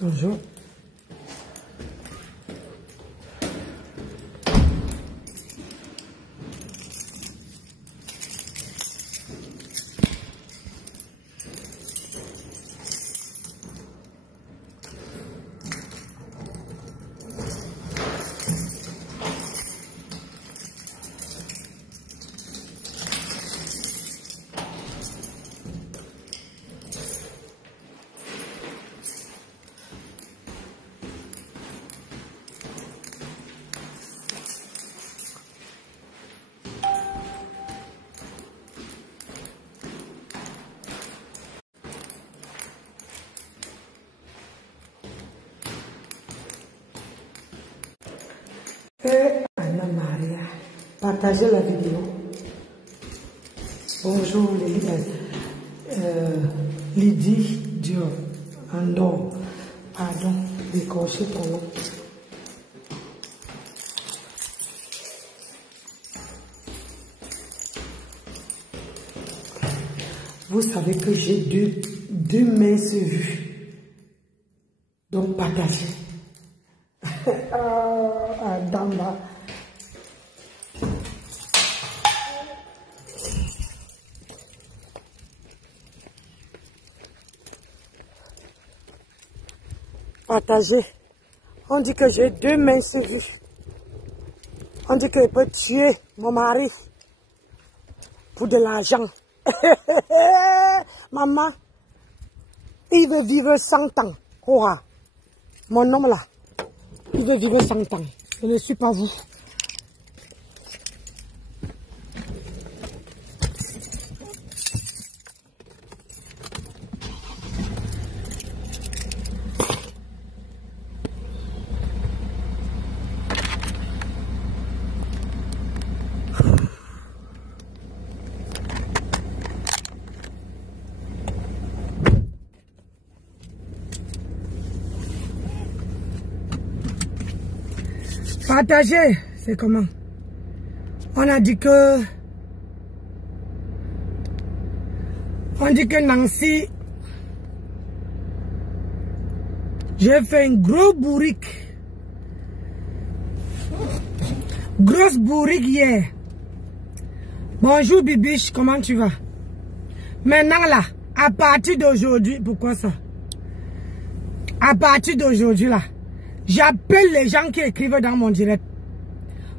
Bonjour. Anna Maria, partagez la vidéo. Bonjour Lydie Dior, Andor, pardon, décorcher ton nom. Vous savez que j'ai deux minces vues, donc partagez. Damba. Partagez. On dit que j'ai deux minces vues. On dit que je peux tuer mon mari pour de l'argent. Maman, il veut vivre 100 ans. Oh, mon homme là. Il veut vivre 100 ans. Je ne suis pas vous. Partager, c'est comment? On dit que Nancy, j'ai fait une grosse bourrique hier. Bonjour Bibiche, comment tu vas? Maintenant là, à partir d'aujourd'hui, pourquoi ça? À partir d'aujourd'hui là, j'appelle les gens qui écrivent dans mon direct.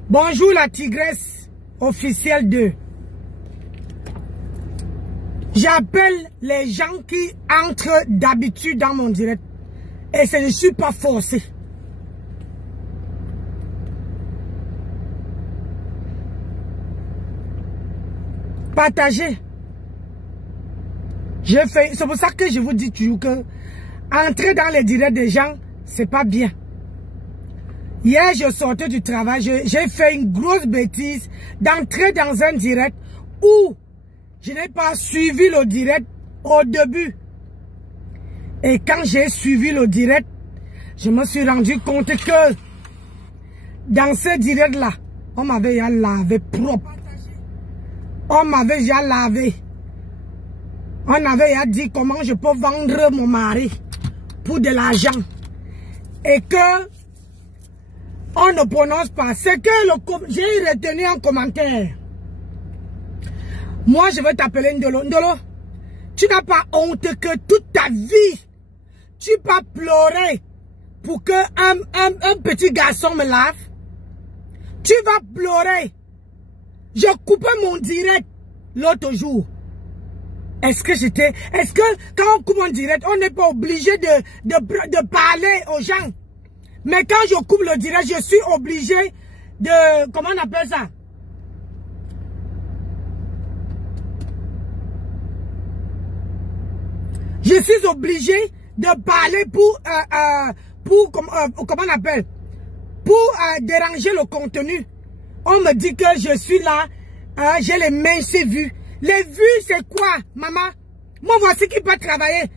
Bonjour la tigresse officielle 2. J'appelle les gens qui entrent d'habitude dans mon direct. Et je ne suis pas forcé. Partagez. C'est pour ça que je vous dis toujours que entrer dans les directs des gens, c'est pas bien. Hier, je sortais du travail, j'ai fait une grosse bêtise d'entrer dans un direct où je n'ai pas suivi le direct au début. Et quand j'ai suivi le direct, je me suis rendu compte que dans ce direct-là, on m'avait déjà lavé propre. On m'avait déjà lavé. On avait déjà dit comment je peux vendre mon mari pour de l'argent. Et que on ne prononce pas. C'est que j'ai retenu un commentaire. Moi, je vais t'appeler Ndolo. Ndolo, tu n'as pas honte que toute ta vie, tu vas pleurer pour que un petit garçon me lave? Tu vas pleurer. Je coupais mon direct l'autre jour. Est-ce que quand on coupe mon direct, on n'est pas obligé de parler aux gens? Mais quand je coupe le direct, je suis obligé de... Comment on appelle ça? Je suis obligé de parler comment on appelle? Pour déranger le contenu. On me dit que je suis là, j'ai les minces vues. Les vues, c'est quoi, maman? Moi, voici qui peut travailler.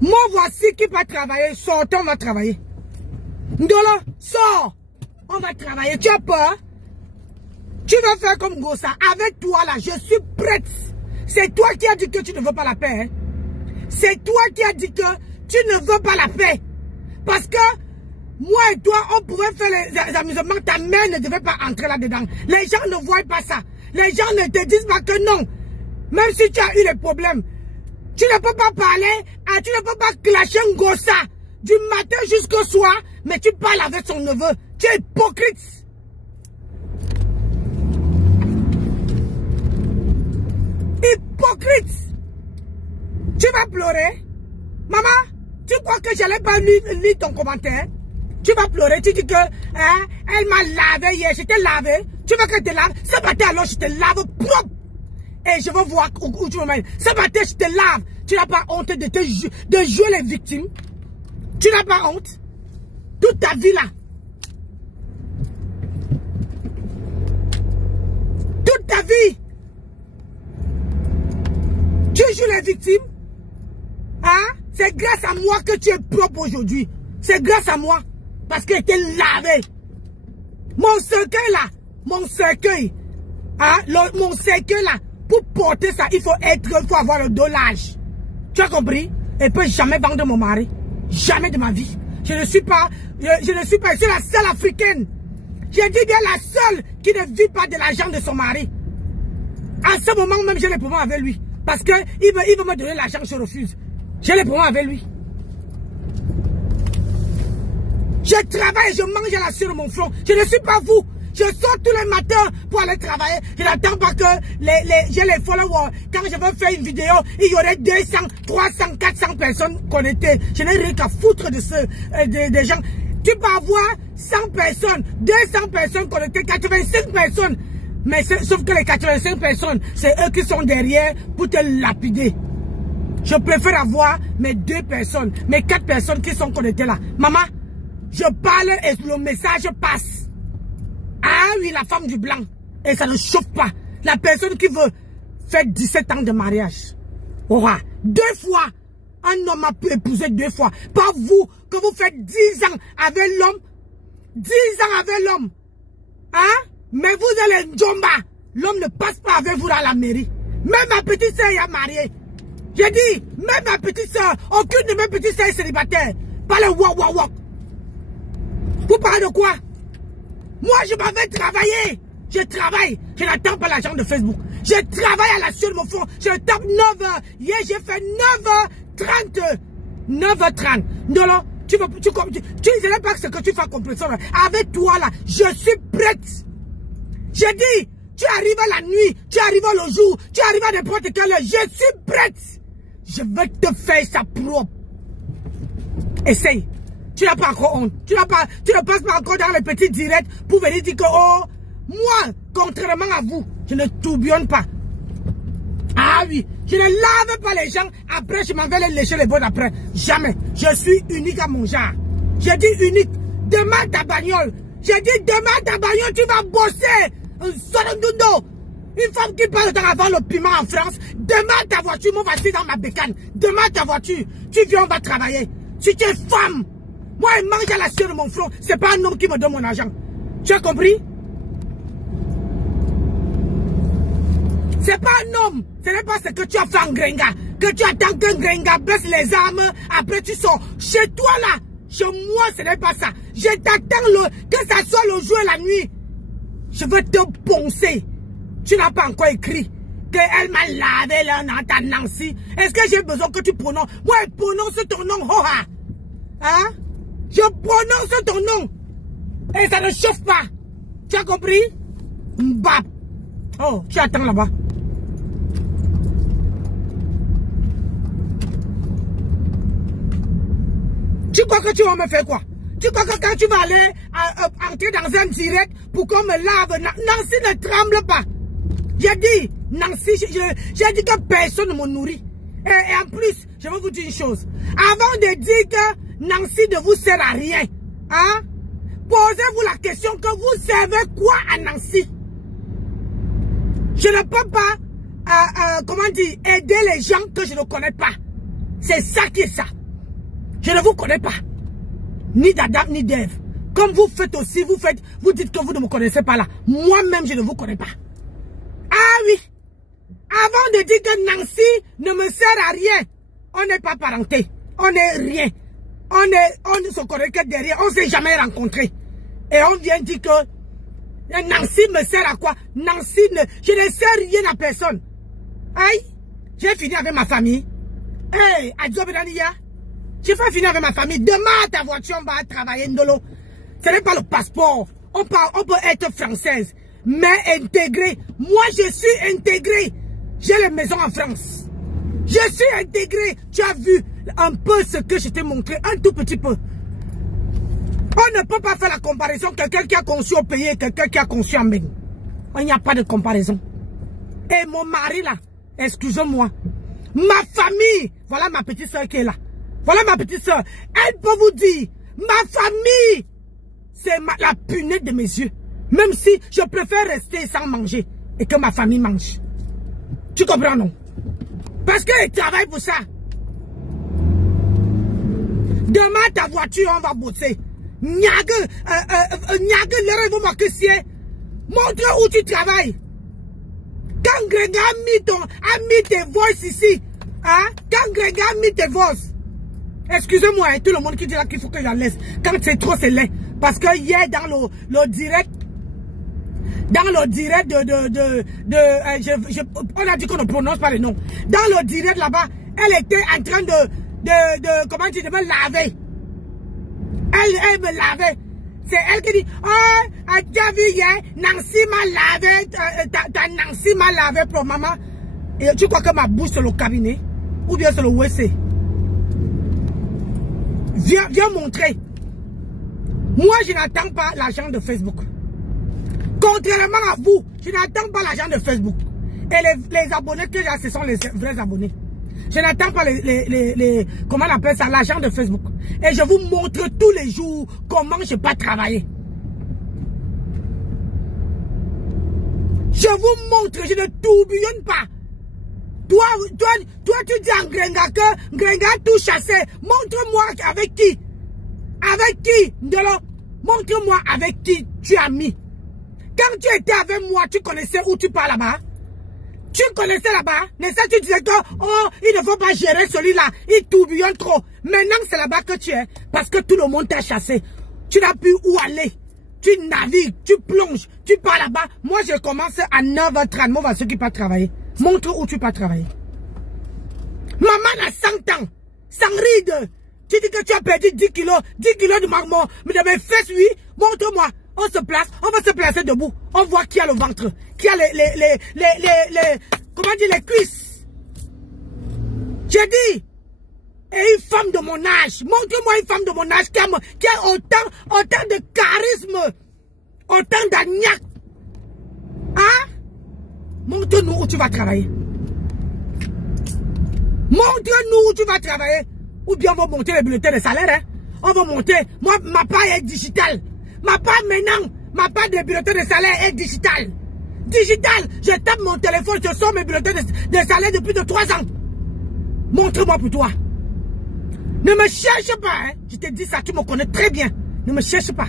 Moi, voici qui peut travailler. Sortons, on va travailler. Ndolo, sors. On va travailler. Tu as peur? Tu vas faire comme Gossa. Avec toi, là, je suis prête. C'est toi qui as dit que tu ne veux pas la paix. Hein? C'est toi qui as dit que tu ne veux pas la paix. Parce que moi et toi, on pouvait faire les amusements. Ta mère ne devait pas entrer là-dedans. Les gens ne voient pas ça. Les gens ne te disent pas que non. Même si tu as eu des problèmes, tu ne peux pas parler, tu ne peux pas clasher un gossa du matin jusqu'au soir, mais tu parles avec son neveu. Tu es hypocrite. Hypocrite. Tu vas pleurer. Maman, tu crois que je n'allais pas lire ton commentaire? Tu vas pleurer, tu dis que elle m'a lavé hier, je t'ai lavé. Tu veux que je te lave? Ce matin alors je te lave propre. Et je veux voir où tu me mènes. Ce matin je te lave. Tu n'as pas honte de jouer les victimes? Tu n'as pas honte? Toute ta vie là. Toute ta vie. Tu joues les victimes? Hein? C'est grâce à moi que tu es propre aujourd'hui. C'est grâce à moi. Parce que tu es lavé. Mon cercueil là. Mon cercueil. Hein? Mon cercueil là. Pour porter ça, il faut avoir le dos large. Tu as compris? Et je peux jamais vendre mon mari. Jamais de ma vie. Je ne suis pas, je suis la seule africaine. J'ai dit bien la seule qui ne vit pas de l'argent de son mari. À ce moment même, j'ai les problèmes avec lui. Parce que il veut me donner l'argent, je refuse. J'ai les problèmes avec lui. Je travaille, je mange à la sueur de mon front. Je ne suis pas vous. Je sors tous les matins pour aller travailler. Je n'attends pas que j'ai les followers. Quand je veux faire une vidéo, il y aurait 200, 300, 400 personnes connectées. Je n'ai rien qu'à foutre de des gens. Tu peux avoir 100 personnes, 200 personnes connectées, 85 personnes. Mais sauf que les 85 personnes, c'est eux qui sont derrière pour te lapider. Je préfère avoir mes 2 personnes, mes 4 personnes qui sont connectées là. Maman, je parle et le message passe. Ah oui, la femme du blanc. Et ça ne chauffe pas. La personne qui veut faire 17 ans de mariage. Aura 2 fois. Un homme a pu épouser 2 fois. Pas vous, que vous faites 10 ans avec l'homme. 10 ans avec l'homme. Hein? Mais vous allez Njomba. L'homme ne passe pas avec vous dans la mairie. Même ma petite soeur est mariée. J'ai dit, même ma petite soeur, aucune de mes petites soeurs est célibataire. Pas le wak wak wak. Vous parlez de quoi? Moi, je m'en vais travailler. Je travaille. Je n'attends pas l'argent de Facebook. Je travaille à la sueur de mon front. Je tape 9h. Hier, j'ai fait 9h30. 9h30. Non, non. Tu ne sais pas ce que tu fais comprendre. Avec toi, là, je suis prête. J'ai dit, tu arrives à la nuit, tu arrives le jour, tu arrives à n'importe quelle heure. Je suis prête. Je vais te faire ça propre. Essaye. Tu n'as pas encore honte. Tu ne passes pas encore dans les petits directs pour venir dire que, oh, moi, contrairement à vous, je ne tourbillonne pas. Ah oui, je ne lave pas les gens, après je m'en vais les lécher les bottes après. Jamais. Je suis unique à mon genre. J'ai dit unique. Demain ta bagnole. J'ai dit demain ta bagnole, tu vas bosser. Une femme qui parle avant le piment en France. Demain ta voiture, moi voici dans ma bécane. Demain ta voiture, tu viens, on va travailler. Si tu es femme, moi je mange à la sueur de mon front. C'est pas un homme qui me donne mon argent. Tu as compris? C'est pas un homme. Ce n'est pas ce que tu as fait en Grenga. Que tu attends qu'un Grenga baisse les armes. Après tu sors. Chez toi là. Chez moi ce n'est pas ça. Je t'attends que ça soit le jour et la nuit. Je veux te poncer. Tu n'as pas encore écrit. qu'elle m'a lavé là dans ta Nancy. Est-ce que j'ai besoin que tu prononces? Moi, je prononce ton nom, Hoha. Hein? Je prononce ton nom. Et ça ne chauffe pas. Tu as compris? Mbap. Oh, tu attends là-bas. Tu crois que tu vas me faire quoi? Tu crois que quand tu vas aller entrer dans un direct pour qu'on me lave, Nancy ne tremble pas. J'ai dit, Nancy, j'ai dit que personne ne me nourrit. Et en plus, je vais vous dire une chose. Avant de dire que Nancy ne vous sert à rien, hein, posez-vous la question que vous servez quoi à Nancy? Je ne peux pas, comment dire, aider les gens que je ne connais pas. C'est ça qui est ça. Je ne vous connais pas. Ni d'Adam, ni d'Ève. Comme vous faites aussi, vous dites que vous ne me connaissez pas là. Moi-même, je ne vous connais pas. Ah oui. Avant de dire que Nancy ne me sert à rien, on n'est pas parenté. on n'est rien. On ne se connaît que derrière, on ne s'est jamais rencontrés. Et on vient dire que Nancy me sert à quoi? Nancy, je ne sers rien à personne. Aïe, j'ai fini avec ma famille. Hey, Adjobedania, j'ai pas fini avec ma famille. Demain, ta voiture, on va travailler Ndolo. Ce n'est pas le passeport. On peut être française, mais intégrée. Moi, je suis intégrée. J'ai les maisons en France. Je suis intégrée. Tu as vu un peu ce que je t'ai montré, un tout petit peu. On ne peut pas faire la comparaison. Quelqu'un qui a conçu au pays et quelqu'un qui a conçu en Bénin. Il n'y a pas de comparaison. Et mon mari là, excusez-moi, ma famille, voilà ma petite soeur qui est là. Voilà ma petite soeur. Elle peut vous dire, ma famille, c'est la punette de mes yeux. Même si je préfère rester sans manger et que ma famille mange. Tu comprends, non? Parce qu'elle travaille pour ça. Demain, ta voiture, on va bosser. Niague, l'heure, ils vont marquer si. Montre où tu travailles. Quand Gréga a mis tes voices ici, hein? Quand Gréga a mis tes voices, excusez-moi, hein, tout le monde qui dit là qu'il faut que j'en laisse. Quand c'est trop, c'est laid. Parce que hier, dans le direct, on a dit qu'on ne prononce pas les noms. Dans le direct là-bas, elle était en train comment dire, de me laver. Elle me lavait. C'est elle qui dit, oh, tu as vu hier, Nancy m'a lavé, ta Nancy m'a lavé pour maman. Et tu crois que ma bouche c'est le cabinet? Ou bien c'est le WC? Viens montrer. Moi, je n'attends pas l'argent de Facebook. Contrairement à vous, je n'attends pas l'argent de Facebook. Et les abonnés que j'ai, ce sont les vrais abonnés. Je n'attends pas comment on appelle ça, l'argent de Facebook. Et je vous montre tous les jours comment je peux travailler. Je vous montre, je ne tourbillonne pas. Toi, tu dis en Grenga que Grenga a tout chassé. Montre-moi avec qui. Avec qui, Ndolo? Montre-moi avec qui tu as mis. Quand tu étais avec moi, tu connaissais où tu pars là-bas? Tu connaissais là-bas? Mais ça, tu disais que, oh, il ne faut pas gérer celui-là. Il tourbillonne trop. Maintenant, c'est là-bas que tu es. Parce que tout le monde t'a chassé. Tu n'as plus où aller. Tu navigues, tu plonges, tu pars là-bas. Moi, je commence à 9h30. Moi, va ceux qui peuvent travailler. Montre où tu peux travailler. Maman a 100 ans. Sans ride. Tu dis que tu as perdu 10 kilos de marmot. Mais de mes fesses, oui. Montre-moi. On se place, on va se placer debout. On voit qui a le ventre, qui a comment dire, les cuisses. J'ai dit, et une femme de mon âge, montre-moi une femme de mon âge qui a autant de charisme, autant d'agnac. Hein? Montre-nous où tu vas travailler. Montre-nous où tu vas travailler. Ou bien on va monter les bulletins de salaire. Hein? On va monter. Moi, ma paille est digitale. Ma part maintenant, ma part de bulletin de salaire est digital. Digital, je tape mon téléphone, je sors mes bulletins de salaire depuis 3 ans. Montre-moi pour toi. Ne me cherche pas, hein. Je te dis ça, tu me connais très bien. Ne me cherche pas.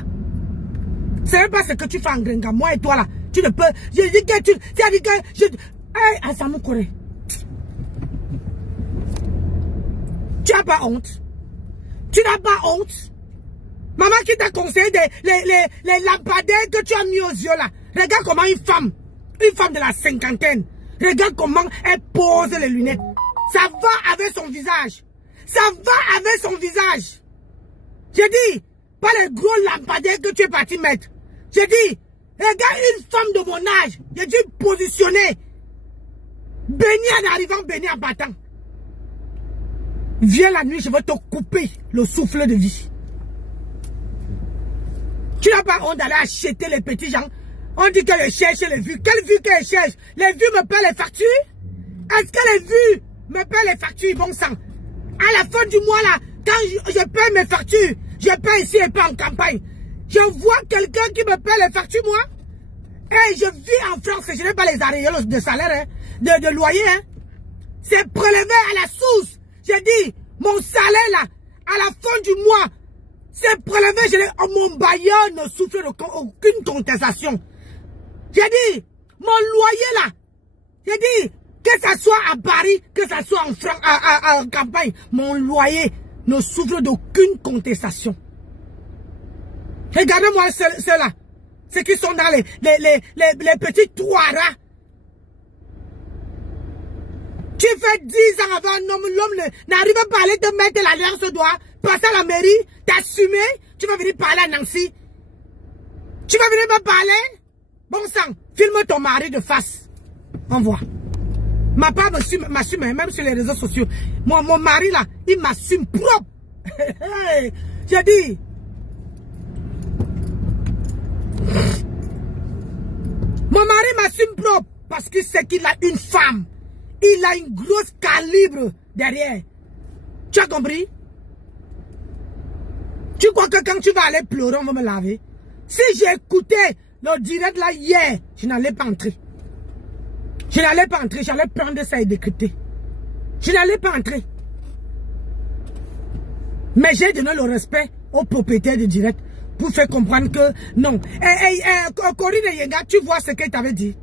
C'est même pas ce que tu fais en Grenga, moi et toi là. Tu ne peux. Je dis que tu as dit que je. Hey, Asamou Kore. Tu n'as pas honte. Tu n'as pas honte. Maman qui t'a conseillé les lampadaires que tu as mis aux yeux là. Regarde comment une femme de la cinquantaine, regarde comment elle pose les lunettes. Ça va avec son visage. Ça va avec son visage. J'ai dit, pas les gros lampadaires que tu es parti mettre. J'ai dit, regarde une femme de mon âge. J'ai dit positionner. Béni en arrivant, béni en battant. Viens la nuit, je vais te couper le souffle de vie. Tu n'as pas honte d'aller acheter les petits gens. On dit qu'elle cherche les vues. Quelles vues qu'elle cherche? Les vues me paient les factures? Est-ce que les vues me paient les factures, bon sang? À la fin du mois là, quand je paie mes factures, je paie ici et pas en campagne. Je vois quelqu'un qui me paie les factures, moi. Et je vis en France, je n'ai pas les arriérés de salaire, hein, de loyer. Hein. C'est prélevé à la source. J'ai dit, mon salaire là, à la fin du mois, c'est prélevé, mon bailleur ne souffre aucune contestation. J'ai dit, mon loyer là, j'ai dit, que ça soit à Paris, que ça soit en campagne, mon loyer ne souffre d'aucune contestation. Regardez-moi ceux-là. Ceux qui sont dans les petits toiras. Tu fais 10 ans avant un homme, l'homme n'arrive pas à aller te mettre la lèvre sur doigt, passer à la mairie, t'assumer, tu vas venir parler à Nancy. Tu vas venir me parler? Bon sang, filme ton mari de face. Envoie. Ma part m'assume, même sur les réseaux sociaux. Mon mari là, il m'assume propre. J'ai dit. Mon mari m'assume propre parce qu'il sait qu'il a une femme. Il a une grosse calibre derrière. Tu as compris? Tu crois que quand tu vas aller pleurer, on va me laver? Si j'ai écouté le direct là hier, je n'allais pas entrer. Je n'allais pas entrer, j'allais prendre ça et décrypter. Je n'allais pas entrer. Mais j'ai donné le respect au propriétaire du direct pour faire comprendre que non. Corinne Yenga, tu vois ce qu'il t'avait dit?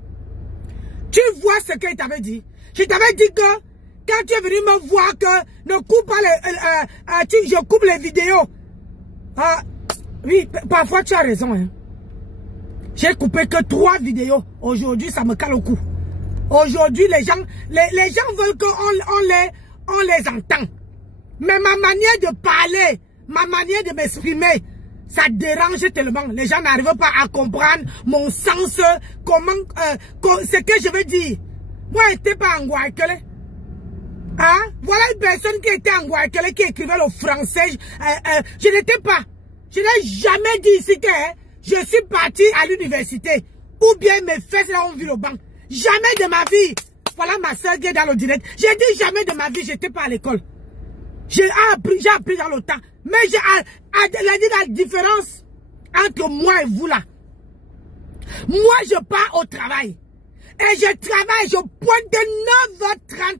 Tu vois ce qu'il t'avait dit? Je t'avais dit que quand tu es venu me voir que ne coupe pas je coupe les vidéos. Oui, parfois tu as raison. Hein. J'ai coupé que 3 vidéos. Aujourd'hui, ça me cale au cou. Aujourd'hui, les gens veulent qu'on les entend. Mais ma manière de parler, ma manière de m'exprimer, ça dérange tellement. Les gens n'arrivent pas à comprendre mon sens, ce que je veux dire. Moi, je n'étais pas en Guayaquil. Hein? Voilà une personne qui était en Guayaquil, qui écrivait le français. Je n'étais pas. Je n'ai jamais dit ici que je suis parti à l'université. Ou bien mes fesses là ont vu le banc. Jamais de ma vie. Voilà ma soeur qui est dans le direct. J'ai dit jamais de ma vie, j'étais pas à l'école. J'ai appris dans le temps. Mais j'ai dit la différence entre moi et vous là. Moi, je pars au travail. Et je travaille, je pointe de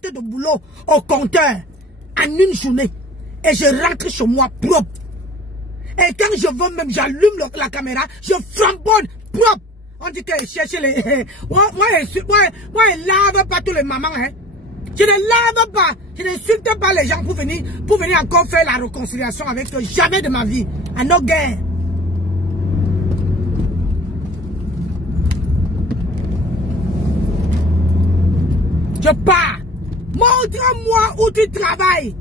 9h30 de boulot au compteur en une journée. Et je rentre chez moi propre. Et quand je veux même, j'allume la caméra, je flamboie propre. On dit que chercher les... Moi, je lave pas tous les mamans. Hein. Je ne lave pas. Je n'insulte pas les gens pour venir encore faire la réconciliation avec eux. Jamais de ma vie. À nos guerres. Je pars. Montre-moi où tu travailles.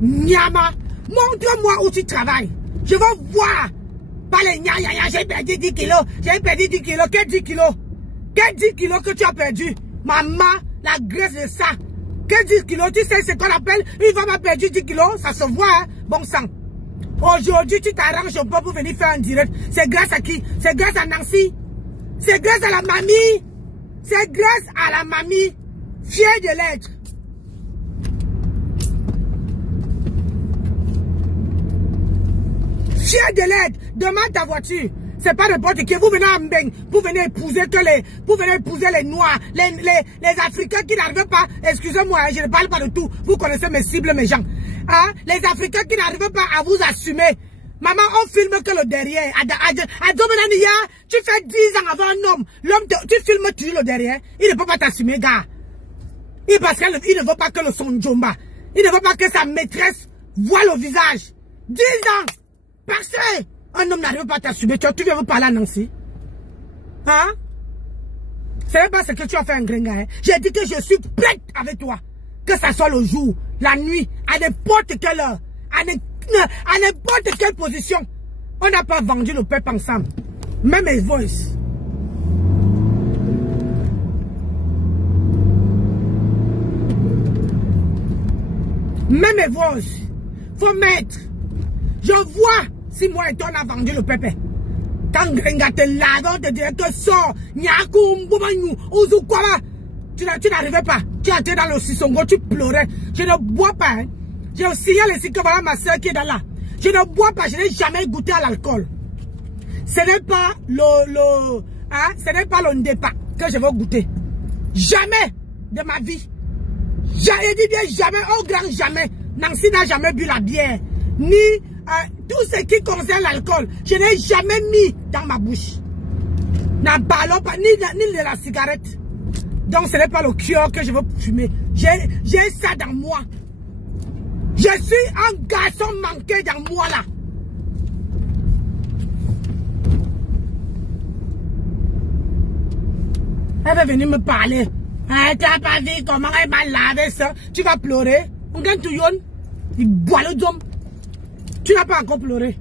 Nyama. Montre-moi où tu travailles. Je veux voir. Pas les nya, j'ai perdu 10 kilos. J'ai perdu 10 kilos. Quel 10 kilos? Quel 10 kilos que tu as perdu? Maman, la graisse de ça. Quel 10 kilos? Tu sais ce qu'on appelle? Une femme a perdu 10 kilos. Ça se voit, hein? Bon sang. Aujourd'hui, tu t'arranges un peu pour venir faire un direct. C'est grâce à qui? C'est grâce à Nancy. C'est grâce à la mamie. C'est grâce à la mamie. Fière de l'être. Fier de l'aide, demande ta voiture. C'est pas n'importe qui. Vous venez à Mbeng, vous venez épouser les Noirs, les Africains qui n'arrivent pas. Excusez-moi, je ne parle pas de tout. Vous connaissez mes cibles, mes gens. Hein? Les Africains qui n'arrivent pas à vous assumer. Maman, on filme que le derrière. Tu fais 10 ans avant un homme. L'homme, tu filmes toujours le derrière. Il ne peut pas t'assumer, gars. Parce qu'il ne veut pas que le son Jomba. Il ne veut pas que sa maîtresse voit le visage. 10 ans. Parce qu'un homme n'arrive pas à t'assumer. Tu viens vous parler à Nancy. Hein? C'est pas ce que tu as fait en Gringa. Hein? J'ai dit que je suis prête avec toi. Que ça soit le jour, la nuit, à n'importe quelle heure, à n'importe quelle position. On n'a pas vendu le peuple ensemble. Même mes voices. Même mes voices. Faut mettre. Je vois si moi et toi on a vendu le pépé. Quand Gringa te lave, on te dirait que sort, Nyakou, Mboumanou, Ouzoukouala. Tu n'arrivais pas. Tu étais dans le Sissongo, tu pleurais. Je ne bois pas. Hein. J'ai signalé ici que voilà ma soeur qui est dans là. Je ne bois pas, je n'ai jamais goûté à l'alcool. Ce n'est pas ce n'est pas le Ndepa que je veux goûter. Jamais de ma vie. J'ai dit bien jamais, au grand jamais. Nancy n'a jamais bu la bière. Ni tout ce qui concerne l'alcool. Je n'ai jamais mis dans ma bouche. N'en parlons pas, ni de la cigarette. Donc ce n'est pas le cure que je veux fumer. J'ai ça dans moi. Je suis un garçon manqué dans moi là. Elle va venir me parler. Hein, tu n'as pas vu comment elle m'a lavé ça. Tu vas pleurer. On gagne tout yon. Il boit le dôme. Tu n'as pas encore pleuré.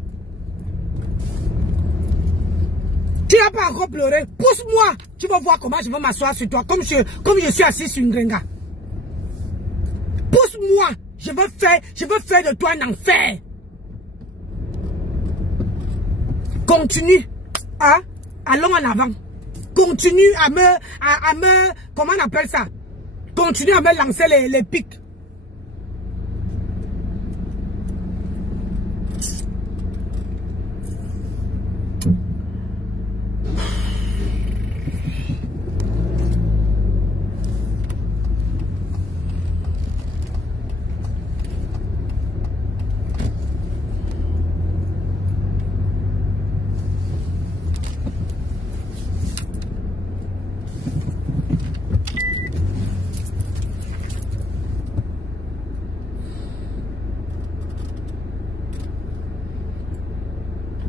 Tu n'as pas encore pleuré. Pousse-moi. Tu vas voir comment je vais m'asseoir sur toi. Comme je suis assis sur une gringa. Pousse-moi. Je veux faire de toi un enfer. Continue. Hein? Allons en avant. Continue à me, comment on appelle ça? Continue à me lancer les pics.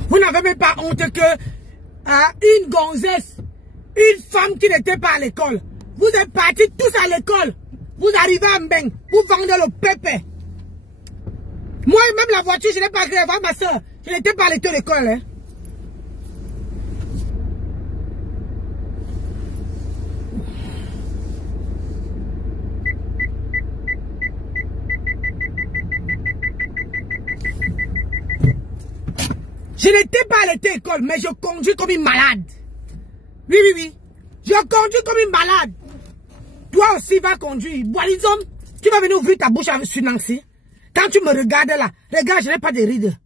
Vous n'avez même pas honte que une gonzesse, une femme qui n'était pas à l'école, vous êtes partis tous à l'école, vous arrivez à Mbeng, vous vendez le pépé. Moi, même la voiture, je n'ai pas créé, voir ma soeur, je n'étais pas à l'école. Hein. Je n'étais pas à l'école, mais je conduis comme une malade. Oui, oui, oui. Je conduis comme une malade. Toi aussi, va conduire. Boisizom, tu vas venir ouvrir ta bouche sur Nancy. Quand tu me regardes là, regarde, je n'ai pas de rides.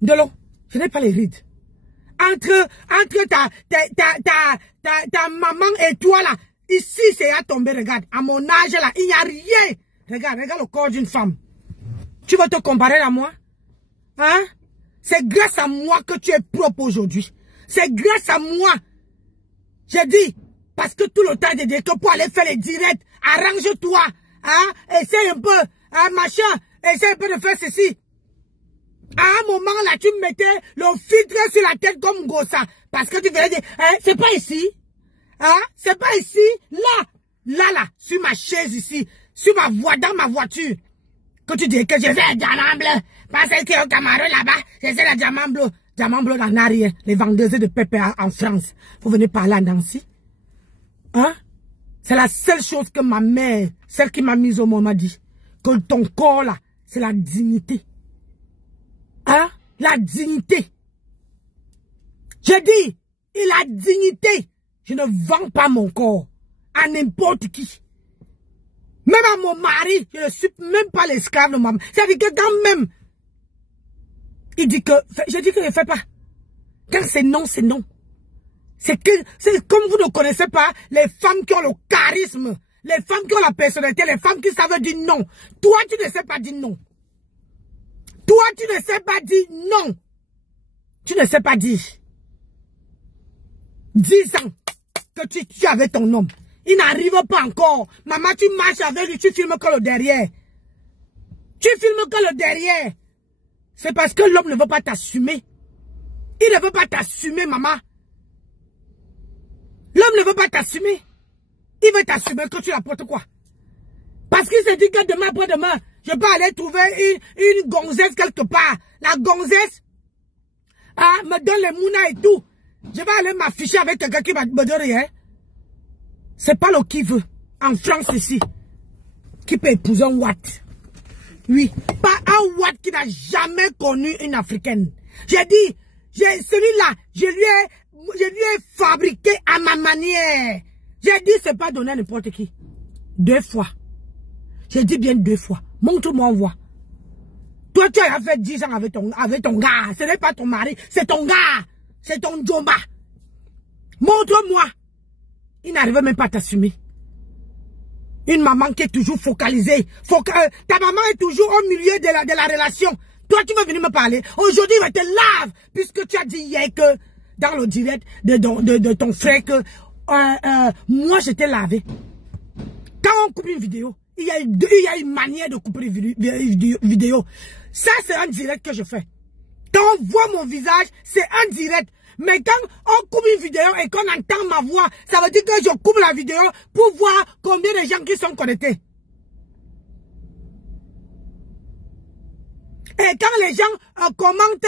De l'eau, je n'ai pas les rides. Entre ta maman et toi là, ici c'est à tomber, regarde. À mon âge là, il n'y a rien. Regarde, regarde le corps d'une femme. Tu vas te comparer à moi? Hein? C'est grâce à moi que tu es propre aujourd'hui. C'est grâce à moi. J'ai dit, parce que tout le temps, j'ai dit que pour aller faire les directs, arrange-toi. Hein? Essaye un peu. Hein, machin. Essaye un peu de faire ceci. À un moment là, tu me mettais le filtre sur la tête comme Gossa. Parce que tu venais dire, hein, c'est pas ici. Hein? C'est pas ici. Là, sur ma chaise ici. Sur ma voie, dans ma voiture. Que tu dis que je fais un diamant bleu. Parce que au Cameroun là-bas, je fais le diamant bleu. Diamant bleu en arrière. Les vendeuses de pépé en France. Vous venez parler à Nancy. Hein? C'est la seule chose que ma mère, celle qui m'a mise au monde, m'a dit. Que ton corps là, c'est la dignité. Hein? La dignité. J'ai dit, et la dignité. Je ne vends pas mon corps à n'importe qui. Même à mon mari, je ne suis même pas l'esclave de maman. C'est-à-dire que quand même, il dit que, je dis que je ne fais pas. Quand c'est non, c'est non. C'est comme vous ne connaissez pas les femmes qui ont le charisme, les femmes qui ont la personnalité, les femmes qui savent dire non. Toi, tu ne sais pas dire non. Toi, tu ne sais pas dire non. Tu ne sais pas dire. 10 ans que tu avais ton homme. Il n'arrive pas encore. Maman, tu marches avec lui, tu filmes que le derrière. Tu filmes que le derrière. C'est parce que l'homme ne veut pas t'assumer. Il ne veut pas t'assumer, maman. L'homme ne veut pas t'assumer. Il veut t'assumer que tu apportes quoi. Parce qu'il se dit que demain, après-demain, je peux aller trouver une gonzesse quelque part. La gonzesse me donne les mounas et tout. Je vais aller m'afficher avec quelqu'un qui va me dire rien. C'est pas le qui veut. En France ici. Qui peut épouser un Watt. Oui. Pas un Watt qui n'a jamais connu une Africaine. J'ai dit, celui-là, je lui ai fabriqué à ma manière. J'ai dit, c'est pas donné à n'importe qui. 2 fois. J'ai dit bien 2 fois. Montre-moi, on voit. Toi, tu as fait 10 ans avec ton gars. Ce n'est pas ton mari, c'est ton gars. C'est ton jomba. Montre-moi. Il n'arrive même pas à t'assumer. Une maman qui est toujours focalisée. Ta maman est toujours au milieu de la relation. Toi, tu vas venir me parler. Aujourd'hui, il te lave. Puisque tu as dit hier que, dans le direct de ton frère, que moi, je t'ai lavé. Quand on coupe une vidéo, il y a une manière de couper les vidéos. Ça, c'est un direct que je fais. Quand on voit mon visage, c'est un direct. Mais quand on coupe une vidéo et qu'on entend ma voix, ça veut dire que je coupe la vidéo pour voir combien de gens qui sont connectés. Et quand les gens commentent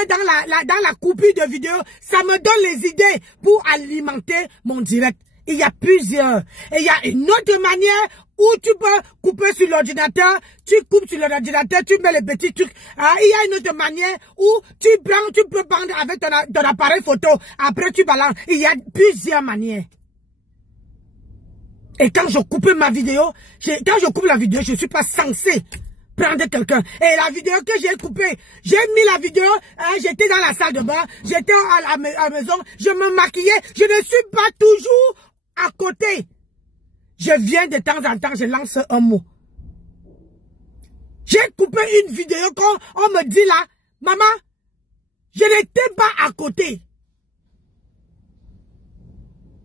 dans la coupure de vidéo, ça me donne les idées pour alimenter mon direct. Il y a plusieurs. Et il y a une autre manière où tu peux couper sur l'ordinateur, tu coupes sur l'ordinateur, tu mets les petits trucs. Il y a une autre manière où tu peux prendre avec ton appareil photo, après tu balances. Il y a plusieurs manières. Et quand je coupe ma vidéo, quand je coupe la vidéo, je ne suis pas censé prendre quelqu'un. Et la vidéo que j'ai coupée, j'ai mis la vidéo, j'étais dans la salle de bain, j'étais à la maison, je me maquillais, je ne suis pas toujours à côté. Je viens de temps en temps, je lance un mot. J'ai coupé une vidéo quand on me dit là, maman, je n'étais pas à côté.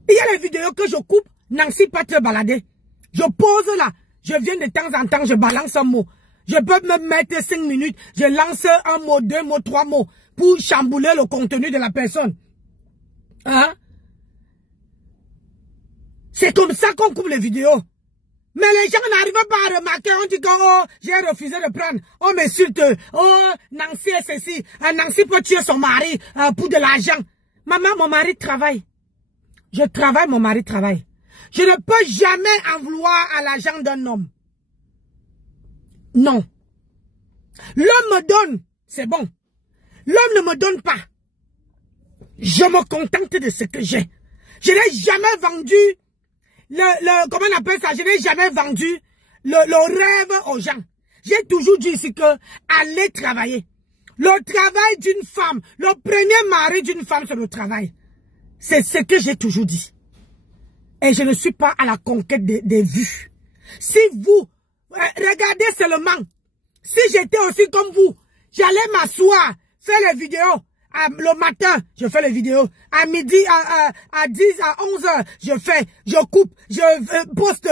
Il y a les vidéos que je coupe, Nancy pas te balader. Je pose là, je viens de temps en temps, je balance un mot. Je peux me mettre 5 minutes, je lance un mot, 2 mots, 3 mots pour chambouler le contenu de la personne. Hein? C'est comme ça qu'on coupe les vidéos. Mais les gens n'arrivent pas à remarquer, on dit que oh, j'ai refusé de prendre, on m'insulte, oh, Nancy est ceci, Nancy peut tuer son mari pour de l'argent. Maman, mon mari travaille. Je travaille, mon mari travaille. Je ne peux jamais en vouloir à l'argent d'un homme. Non. L'homme me donne, c'est bon. L'homme ne me donne pas. Je me contente de ce que j'ai. Je n'ai jamais vendu comment on appelle ça? Je n'ai jamais vendu le rêve aux gens. J'ai toujours dit ici que aller travailler. Le travail d'une femme, le premier mari d'une femme, c'est le travail. C'est ce que j'ai toujours dit. Et je ne suis pas à la conquête des vues. Si vous, regardez seulement, si j'étais aussi comme vous, j'allais m'asseoir, faire les vidéos. Le matin, je fais les vidéos. À midi, à 10, à 11 heures, je coupe, je poste.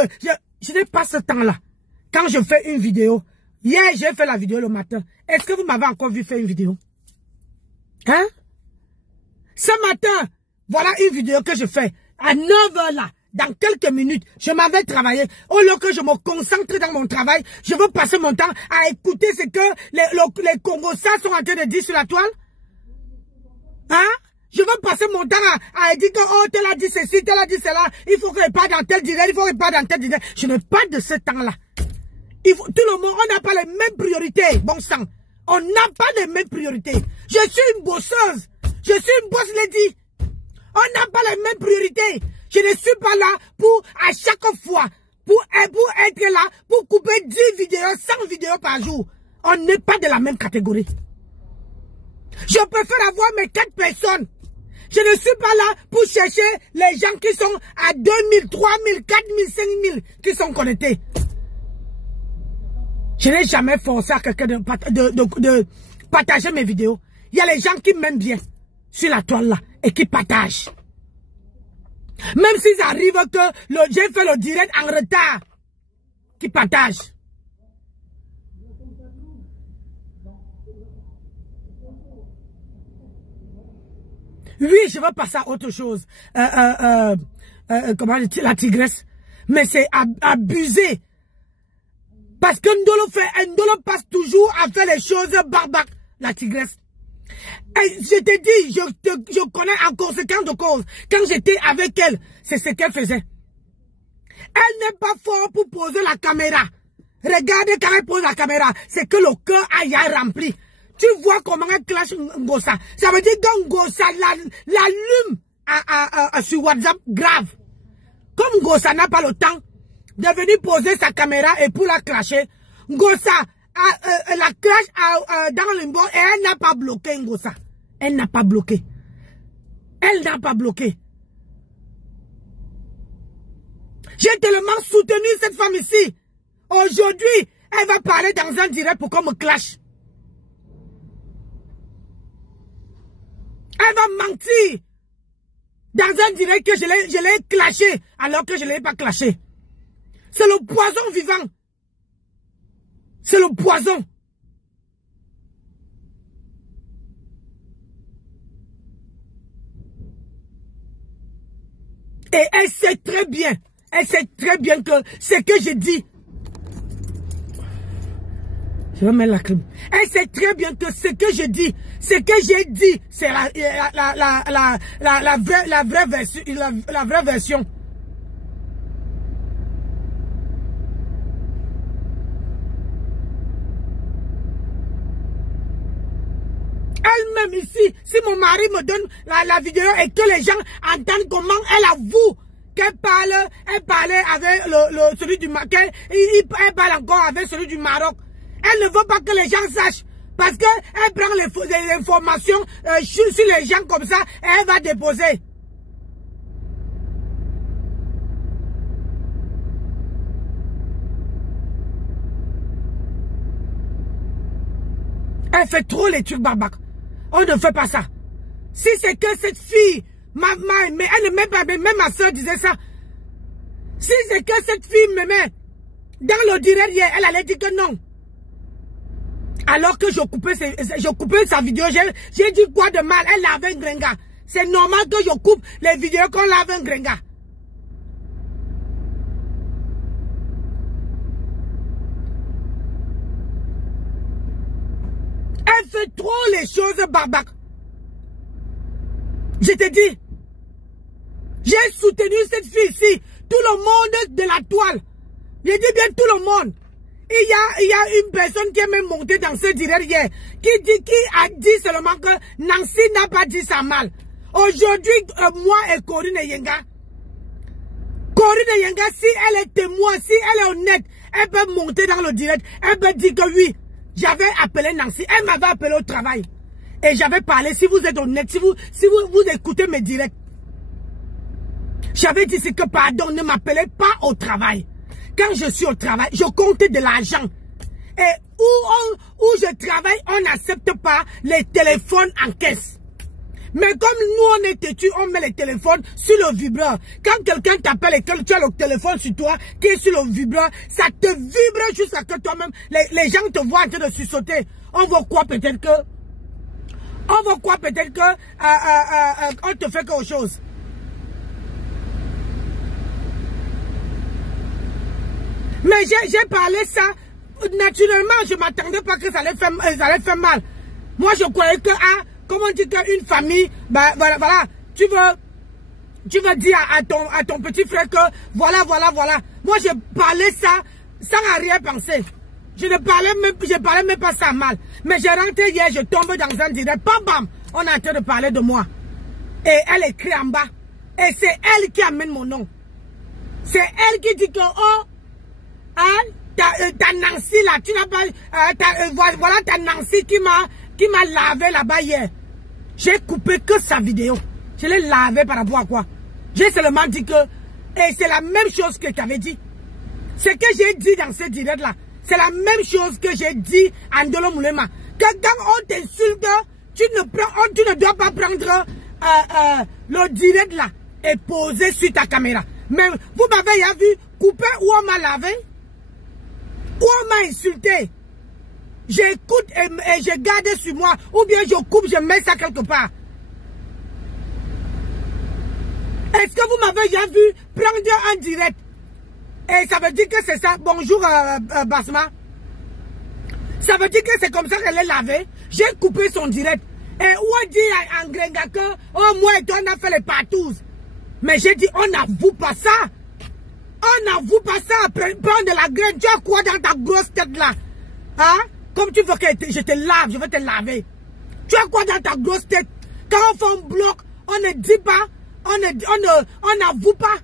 Je n'ai pas ce temps-là. Quand je fais une vidéo, hier, j'ai fait la vidéo le matin. Est-ce que vous m'avez encore vu faire une vidéo? Hein? Ce matin, voilà une vidéo que je fais. À 9 heures là, dans quelques minutes, je m'avais travaillé. Au lieu que je me concentre dans mon travail, je veux passer mon temps à écouter ce que les Congolais sont en train de dire sur la toile. Hein? Je veux passer mon temps à dire que, oh, tel a dit ceci, tel a dit cela, il faut que je parte dans tel direct, il faut que je parte dans tel direct. Je n'ai pas de ce temps-là. Tout le monde, on n'a pas les mêmes priorités, bon sang. On n'a pas les mêmes priorités. Je suis une bosseuse. Je suis une boss lady. On n'a pas les mêmes priorités. Je ne suis pas là pour, à chaque fois, pour être là, pour couper 10 vidéos, 100 vidéos par jour. On n'est pas de la même catégorie. Je préfère avoir mes 4 personnes. Je ne suis pas là pour chercher les gens qui sont à 2000, 3000, 4000, 5000 qui sont connectés. Je n'ai jamais forcé à quelqu'un de partager mes vidéos. Il y a les gens qui m'aiment bien sur la toile là et qui partagent. Même s'ils arrivent que j'ai fait le direct en retard, qui partagent. Oui, je vais passer à autre chose. Comment dire, la tigresse. Mais c'est abusé. Parce que Ndolo passe toujours à faire les choses barbaques. La tigresse. Et je te dis, je connais en conséquence de cause. Quand j'étais avec elle, c'est ce qu'elle faisait. Elle n'est pas forte pour poser la caméra. Regardez quand elle pose la caméra. C'est que le cœur a rempli. Tu vois comment elle clash Ngosa. Ça veut dire que Ngosa l'allume sur WhatsApp grave. Comme Ngosa n'a pas le temps de venir poser sa caméra et pour la clasher, Ngosa la clash dans le bon et elle n'a pas bloqué Ngosa. Elle n'a pas bloqué. Elle n'a pas bloqué. J'ai tellement soutenu cette femme ici. Aujourd'hui, elle va parler dans un direct pour qu'on me clash. Elle va mentir dans un direct que je l'ai clashé alors que je ne l'ai pas clashé. C'est le poison vivant. C'est le poison. Et elle sait très bien que ce que je dis, je vais mettre la clim. Elle sait très bien que ce que je dis, c'est la vraie version. Elle-même ici, si mon mari me donne la vidéo et que les gens entendent comment elle avoue qu'elle parlait avec celui du Maroc, elle parle encore avec celui du Maroc. Elle ne veut pas que les gens sachent. Parce qu'elle prend les informations sur les gens comme ça et elle va déposer. Elle fait trop les trucs barbaques. On ne fait pas ça. Si c'est que cette fille, mais elle ne m'aime pas, même ma soeur disait ça. Si c'est que cette fille m'aimait, dans le direct hier, elle allait dire que non. Alors que je coupais sa vidéo, j'ai dit quoi de mal, elle lavait un gringa. C'est normal que je coupe les vidéos qu'on lave un gringa. Elle fait trop les choses barbaques. Je te dis, j'ai soutenu cette fille ici, tout le monde de la toile. Je dis bien tout le monde. Il y a une personne qui est même montée dans ce direct hier, qui a dit seulement que Nancy n'a pas dit ça mal. Aujourd'hui, moi et Corinne Yenga, si elle est témoin, si elle est honnête, elle peut monter dans le direct, elle peut dire que oui, j'avais appelé Nancy, elle m'avait appelé au travail. Et j'avais parlé, si vous êtes honnête, si vous écoutez mes directs, j'avais dit que pardon, ne m'appelez pas au travail. Quand je suis au travail, je compte de l'argent. Et où je travaille, on n'accepte pas les téléphones en caisse. Mais comme nous, on est têtus, on met les téléphones sur le vibreur. Quand quelqu'un t'appelle et que tu as le téléphone sur toi, qui est sur le vibreur, ça te vibre jusqu'à que toi-même, les gens te voient en train de sursauter. On va croire peut-être que... on te fait quelque chose. Mais j'ai parlé ça, naturellement, je ne m'attendais pas que ça allait faire mal. Moi, je croyais que, comment dire qu'une famille, bah, voilà, tu veux dire à ton petit frère que, voilà. Moi, je parlais ça sans rien penser. Je parlais même pas ça mal. Mais j'ai rentré hier, je tombe dans un direct, bam, on est en train de parler de moi. Et elle écrit en bas. Et c'est elle qui amène mon nom. C'est elle qui dit que, oh, ta Nancy là, tu n'as pas, voilà ta Nancy qui m'a lavé là-bas hier. J'ai coupé que sa vidéo. Je l'ai lavé par rapport à quoi? J'ai seulement dit que, et c'est la même chose que tu avais dit. Ce que j'ai dit dans ce direct là, c'est la même chose que j'ai dit à Ndolo Moulema. Que quand on t'insulte, tu ne dois pas prendre le direct là et poser sur ta caméra. Mais vous m'avez vu couper où on m'a lavé, où on m'a insulté. J'écoute et je garde sur moi, ou bien je coupe, je mets ça quelque part. Est-ce que vous m'avez déjà vu prendre un direct? Et ça veut dire que c'est ça. Bonjour Basma. Ça veut dire que c'est comme ça qu'elle est lavée. J'ai coupé son direct. Et on dit en Grenga que, oh moi et toi on a fait les partous. Mais j'ai dit, on n'avoue pas ça. On n'avoue pas ça. Prends de la graine. Tu as quoi dans ta grosse tête là? Hein? Comme tu veux que je te lave, je vais te laver. Tu as quoi dans ta grosse tête? Quand on fait un bloc, on ne dit pas, on n'avoue pas.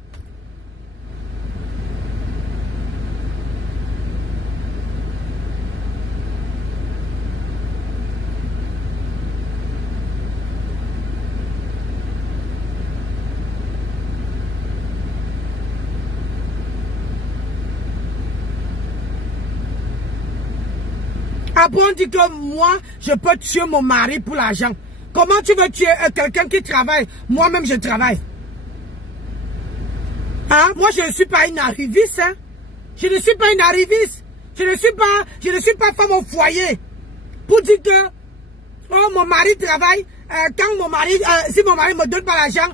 Après on dit que moi, je peux tuer mon mari pour l'argent. Comment tu veux tuer quelqu'un qui travaille? Moi-même, je travaille. Hein? Moi, je ne suis pas une arriviste. Hein? Je ne suis pas une arriviste. Je ne suis pas femme au foyer pour dire que oh, mon mari travaille. Quand mon mari, si mon mari me donne pas l'argent,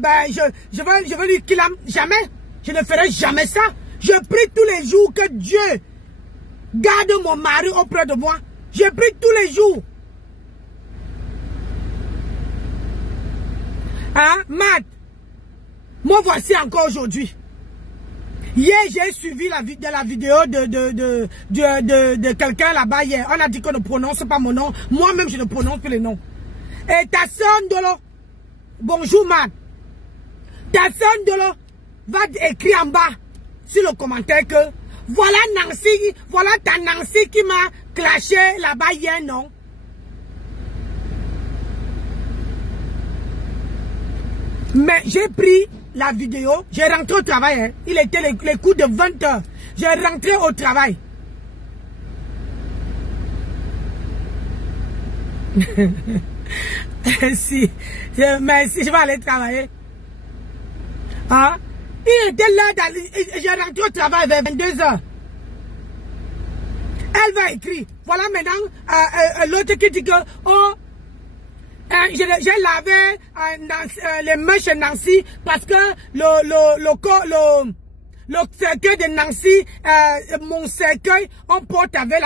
ben je veux lui qu'il a jamais. Je ne ferai jamais ça. Je prie tous les jours que Dieu garde mon mari auprès de moi. Je prie tous les jours. Hein, Matt? Moi voici encore aujourd'hui. Hier, j'ai suivi la vidéo de quelqu'un là-bas hier. On a dit qu'on ne prononce pas mon nom. Moi-même, je ne prononce plus le nom. Et ta soeur Ndolo, bonjour Matt. Ta soeur Ndolo va écrire en bas sur le commentaire que voilà Nancy, voilà ta Nancy qui m'a clashé là-bas hier, non? Mais j'ai pris la vidéo, j'ai rentré au travail, hein. Il était les coups de 20 h. J'ai rentré au travail. Si, mais si je vais aller travailler. Hein? Il était là, j'ai rentré au travail vers 22 h. Elle va écrire. Voilà maintenant l'autre qui dit que oh, j'ai lavé les mains chez Nancy parce que le cercueil de Nancy, mon cercueil, on porte avec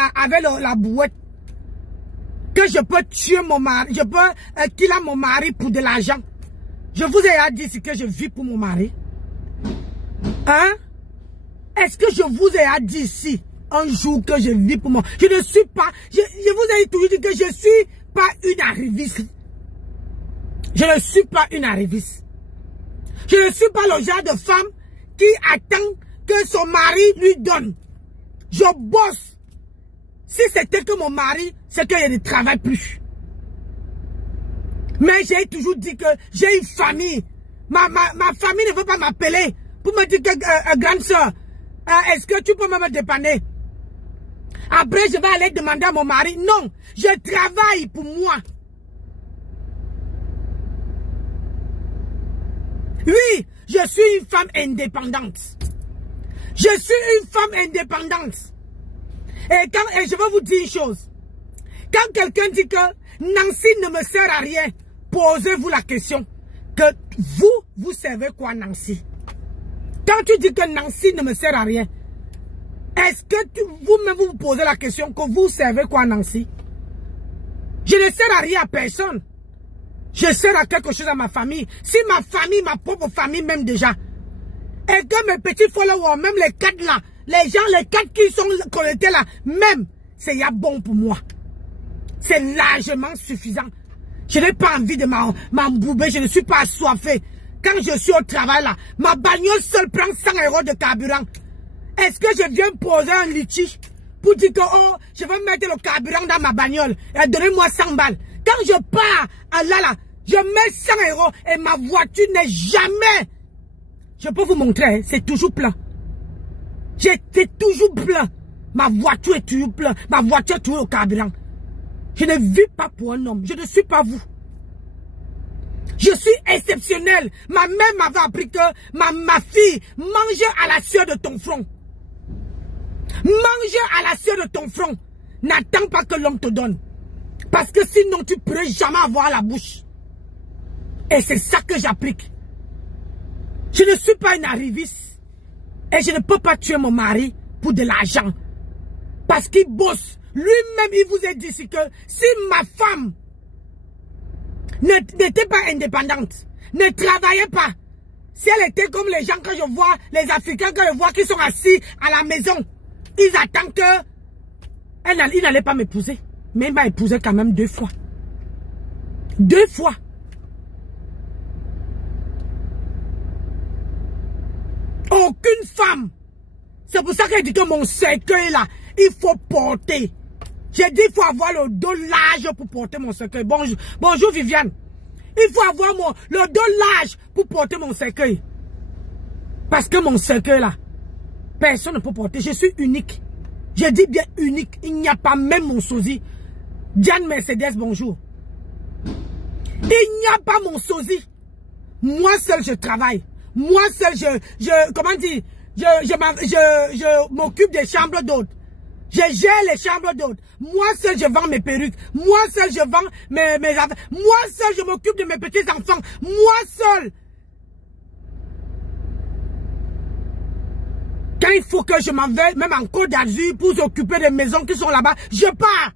la bouette. Que je peux tuer mon mari, je peux qu'il a mon mari pour de l'argent. Je vous ai dit ce que je vis pour mon mari. Hein? Est-ce que je vous ai dit ici un jour que je vis pour moi? Je ne suis pas, je vous ai toujours dit que je ne suis pas une arriviste. Je ne suis pas une arriviste. Je ne suis pas le genre de femme qui attend que son mari lui donne. Je bosse. Si c'était que mon mari, c'est qu'il ne travaille plus. Mais j'ai toujours dit que j'ai une famille. Ma famille ne veut pas m'appeler pour me dire que grande soeur, est-ce que tu peux me dépanner? Après, je vais aller demander à mon mari. Non, je travaille pour moi. Oui, je suis une femme indépendante. Je suis une femme indépendante. Et je vais vous dire une chose. Quand quelqu'un dit que Nancy ne me sert à rien, posez-vous la question que vous servez quoi Nancy? Quand tu dis que Nancy ne me sert à rien, est-ce que vous-même vous posez la question que vous servez quoi Nancy? Je ne sers à rien à personne. Je sers à quelque chose à ma famille. Si ma famille, ma propre famille même déjà. Et que mes petits followers, même les 4 là, les 4 qui sont connectés là, même, c'est bon pour moi. C'est largement suffisant. Je n'ai pas envie de m'embouber, je ne suis pas assoiffé. Quand je suis au travail là, ma bagnole seule prend 100 € de carburant. Est-ce que je viens poser un litige pour dire que oh, je vais mettre le carburant dans ma bagnole et donnez-moi 100 balles. Quand je pars là, je mets 100 € et ma voiture n'est jamais. Je peux vous montrer, hein, c'est toujours plein. J'étais toujours plein. Ma voiture est toujours pleine. Ma voiture est toujours au carburant. Je ne vis pas pour un homme. Je ne suis pas vous. Je suis exceptionnel. Ma mère m'avait appris que ma fille, mange à la sueur de ton front. Mange à la sueur de ton front. N'attends pas que l'homme te donne. Parce que sinon, tu ne pourrais jamais avoir la bouche. Et c'est ça que j'applique. Je ne suis pas une arriviste. Et je ne peux pas tuer mon mari pour de l'argent. Parce qu'il bosse. Lui-même, il vous a dit que si ma femme n'était pas indépendante, ne travaillait pas, si elle était comme les gens que je vois, les Africains que je vois qui sont assis à la maison, ils attendent que il n'allait pas m'épouser. Mais il m'a épousé quand même 2 fois. 2 fois. Aucune femme. C'est pour ça qu'elle dit que mon cercueil là, il faut porter. J'ai dit il faut avoir le dos large pour porter mon cercueil. Bonjour Viviane. Il faut avoir le dos large pour porter mon cercueil. Parce que mon cercueil là, personne ne peut porter. Je suis unique. Je dis bien unique. Il n'y a pas même mon sosie. Diane Mercedes, bonjour. Il n'y a pas mon sosie. Moi seul je travaille. Moi seul je comment dire, je m'occupe des chambres d'autres. Je gère les chambres d'hôtes. Moi seul, je vends mes perruques. Moi seul, je vends mes affaires. Moi seul, je m'occupe de mes petits-enfants. Moi seul. Quand il faut que je m'en vais, même en Côte d'Azur, pour s'occuper des maisons qui sont là-bas, je pars.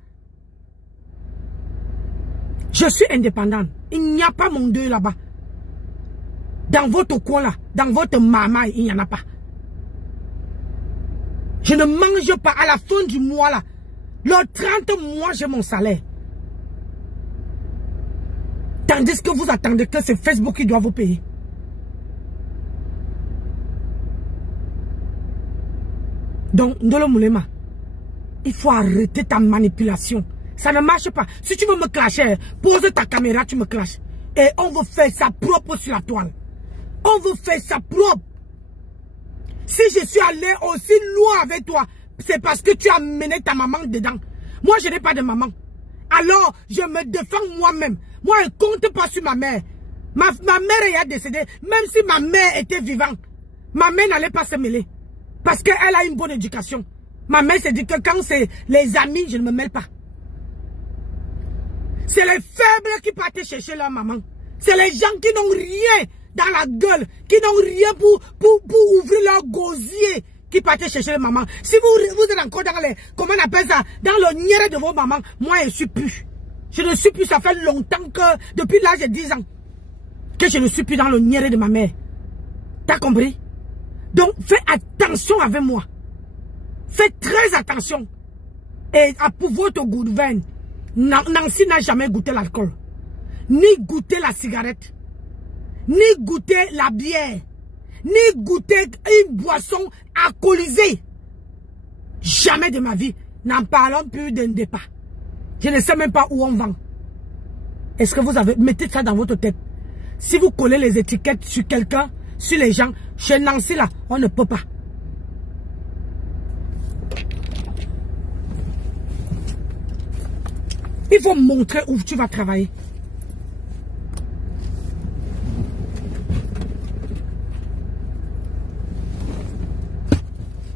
Je suis indépendante. Il n'y a pas mon Dieu là-bas. Dans votre coin là, dans votre mamaille, il n'y en a pas. Je ne mange pas à la fin du mois là. Le 30 mois, j'ai mon salaire. Tandis que vous attendez que c'est Facebook qui doit vous payer. Donc, Ndolo Moulema, il faut arrêter ta manipulation. Ça ne marche pas. Si tu veux me clasher, pose ta caméra, tu me clashes. Et on veut faire ça propre sur la toile. On veut faire ça propre. Si je suis allé aussi loin avec toi, c'est parce que tu as mené ta maman dedans. Moi, je n'ai pas de maman. Alors, je me défends moi-même. Moi, je ne compte pas sur ma mère. Ma mère est décédée. Même si ma mère était vivante, ma mère n'allait pas se mêler. Parce qu'elle a une bonne éducation. Ma mère s'est dit que quand c'est les amis, je ne me mêle pas. C'est les faibles qui partent chercher leur maman. C'est les gens qui n'ont rien dans la gueule, qui n'ont rien pour ouvrir leur gosier, qui partent chercher leur maman. Si vous êtes encore dans les, comment on appelle ça, dans le niéré de vos mamans, moi je ne suis plus. Je ne suis plus, ça fait longtemps que, depuis l'âge de 10 ans, que je ne suis plus dans le niéré de ma mère. T'as compris? Donc, fais attention avec moi. Fais très attention. Et pour votre gouverne, Nancy n'a jamais goûté l'alcool. Ni goûté la cigarette. Ni goûté la bière. Ni goûté une boisson alcoolisée. Jamais de ma vie. N'en parlons plus d'un départ. Je ne sais même pas où on vend. Est-ce que vous avez... Mettez ça dans votre tête. Si vous collez les étiquettes sur quelqu'un, sur les gens, chez Nancy là, on ne peut pas. Il faut montrer où tu vas travailler.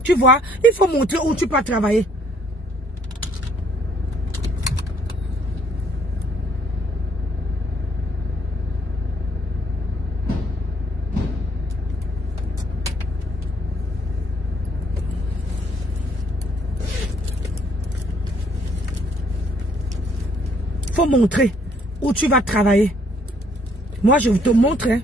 Tu vois, il faut montrer où tu peux travailler. Faut montrer où tu vas travailler. Moi, je vais te montrer.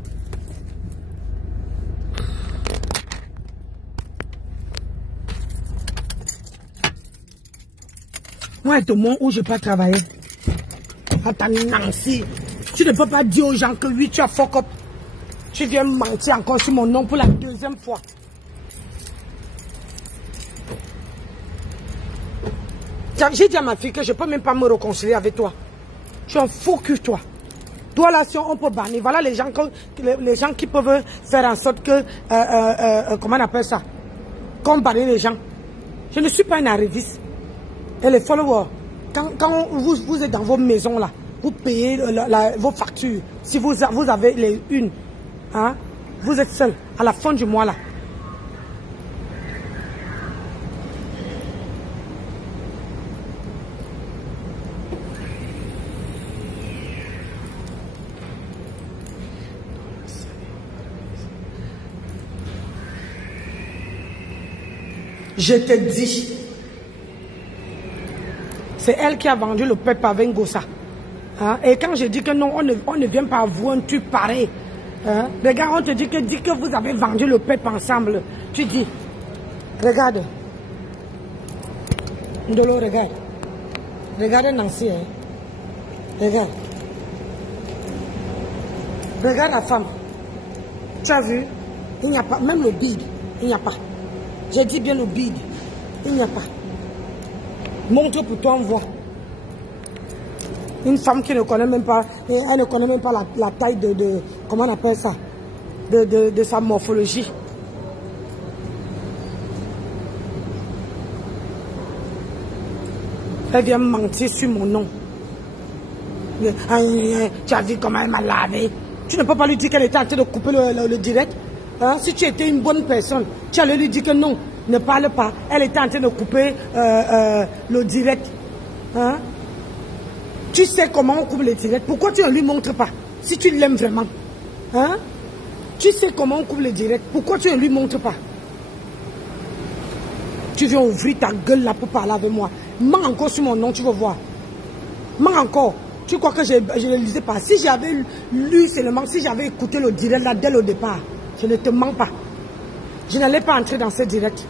Moi, je te montre où je peux travailler. Attends, Nancy, tu ne peux pas dire aux gens que oui, tu as fuck up. Tu viens mentir encore sur mon nom pour la deuxième fois. J'ai dit à ma fille que je ne peux même pas me réconcilier avec toi. Tu es un faux cul, toi. Toi là, si on peut bannir, voilà les gens qui peuvent faire en sorte que, comment on appelle ça, qu'on bannit les gens. Je ne suis pas une arriviste. Et les followers, quand vous êtes dans vos maisons là, vous payez vos factures. Si vous avez les unes, hein, vous êtes seul à la fin du mois là. Je te dis, c'est elle qui a vendu le peuple avec Ngossa. Hein? Et quand je dis que non, on ne vient pas vous un truc pareil. Hein? Regarde, on te dit que vous avez vendu le peuple ensemble. Tu dis, regarde. Ndolo, regarde. Regarde Nancy. Hein? Regarde. Regarde la femme. Tu as vu? Il n'y a pas, même le bide, il n'y a pas. J'ai dit bien le bide. Il n'y a pas. Montre pour toi, on voit. Une femme qui ne connaît même pas, elle ne connaît même pas la taille de comment on appelle ça, de sa morphologie. Elle vient mentir sur mon nom. Tu as vu comment elle m'a lavé. Tu ne peux pas lui dire qu'elle était en train de couper le direct. Hein? Si tu étais une bonne personne, tu allais lui dire que non, Ne parle pas. Elle était en train de couper le direct. Hein? Tu sais comment on coupe le direct. Pourquoi tu ne lui montres pas? Si tu l'aimes vraiment. Hein? Tu sais comment on coupe le direct. Pourquoi tu ne lui montres pas? Tu viens ouvrir ta gueule là pour parler avec moi. Mens encore sur mon nom, tu vas voir. Mens encore. Tu crois que je ne le lisais pas? Si j'avais lu seulement, si j'avais écouté le direct là dès le départ, je ne te mens pas. Je n'allais pas entrer dans ce direct.